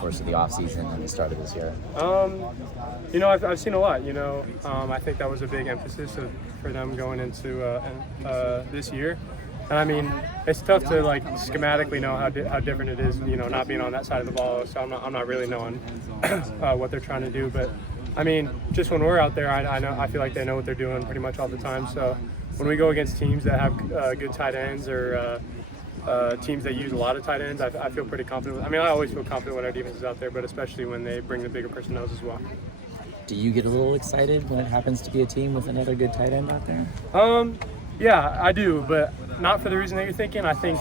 course of the offseason and the start of this year? I've seen a lot. I think that was a big emphasis for them going into this year. And I mean, it's tough to like schematically know how different it is. Not being on that side of the ball, so I'm not really knowing what they're trying to do. But I mean, just when we're out there, I feel like they know what they're doing pretty much all the time. So when we go against teams that have good tight ends or teams that use a lot of tight ends, I feel pretty confident. I always feel confident when our defense is out there, but especially when they bring the bigger personnels as well. Do you get a little excited when it happens to be a team with another good tight end out there? Yeah, I do, but not for the reason that you're thinking. I think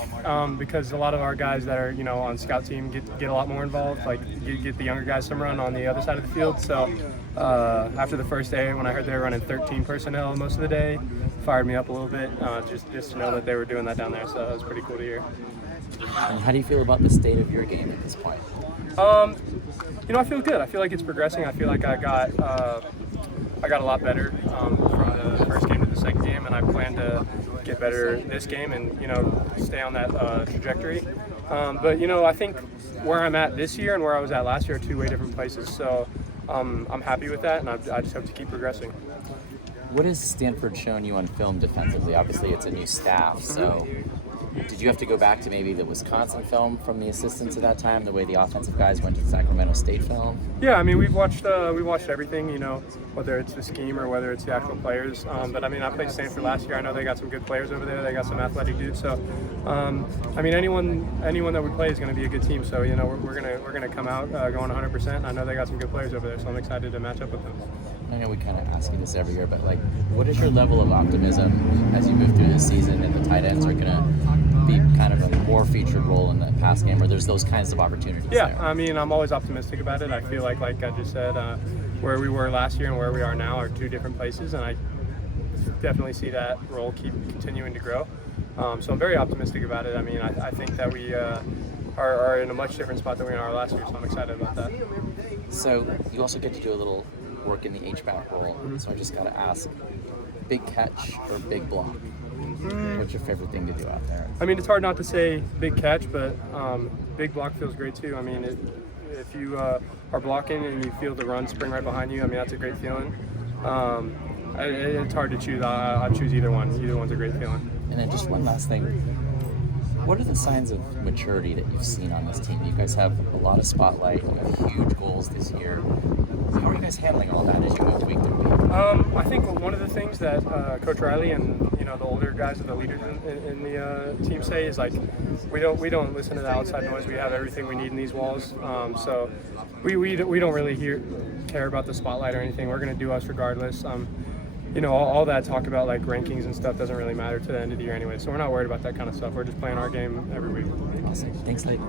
because a lot of our guys that are on scout team get a lot more involved. Like get the younger guys some run on the other side of the field. So after the first day, when I heard they were running 13 personnel most of the day, fired me up a little bit. Just to know that they were doing that down there. So it was pretty cool to hear. And how do you feel about the state of your game at this point? I feel good. I feel like it's progressing. I feel like I got a lot better from the first game to the second game, and I plan to get better this game and stay on that trajectory. But I think where I'm at this year and where I was at last year are two way different places. So I'm happy with that, and I just hope to keep progressing. What has Stanford shown you on film defensively? Obviously, it's a new staff, so did you have to go back to maybe the Wisconsin film from the assistants at that time, the way the offensive guys went to the Sacramento State film? Yeah, we've watched everything, whether it's the scheme or whether it's the actual players. But I played Stanford last year. I know they got some good players over there. They got some athletic dudes. So, anyone that we play is going to be a good team. So, we're gonna come out going 100%. I know they got some good players over there, so I'm excited to match up with them. I know we kind of ask you this every year, but what is your level of optimism as you move through this season that the tight ends are going to be kind of a more featured role in the pass game, or there's those kinds of opportunities? Yeah, there? I'm always optimistic about it. I feel like I just said, where we were last year and where we are now are two different places, and I definitely see that role keep continuing to grow. So I'm very optimistic about it. I think that we are in a much different spot than we are last year, so I'm excited about that. So you also get to do a little work in the H-back role, so I just got to ask, big catch or big block? What's your favorite thing to do out there? It's hard not to say big catch, but big block feels great too. If you are blocking and you feel the run spring right behind you, that's a great feeling. It's hard to choose. I'll choose either one. Either one's a great feeling. And then just one last thing. What are the signs of maturity that you've seen on this team? You guys have a lot of spotlight. You have huge goals this year. How are you guys handling all that as you move week to week? I think one of the things that Coach Riley and the older guys, the leaders in the team say is we don't listen to the outside noise. We have everything we need in these walls. So we don't really care about the spotlight or anything. We're going to do us regardless. All that talk about rankings and stuff doesn't really matter to the end of the year anyway. So we're not worried about that kind of stuff. We're just playing our game every week. Awesome. Thanks, Lake.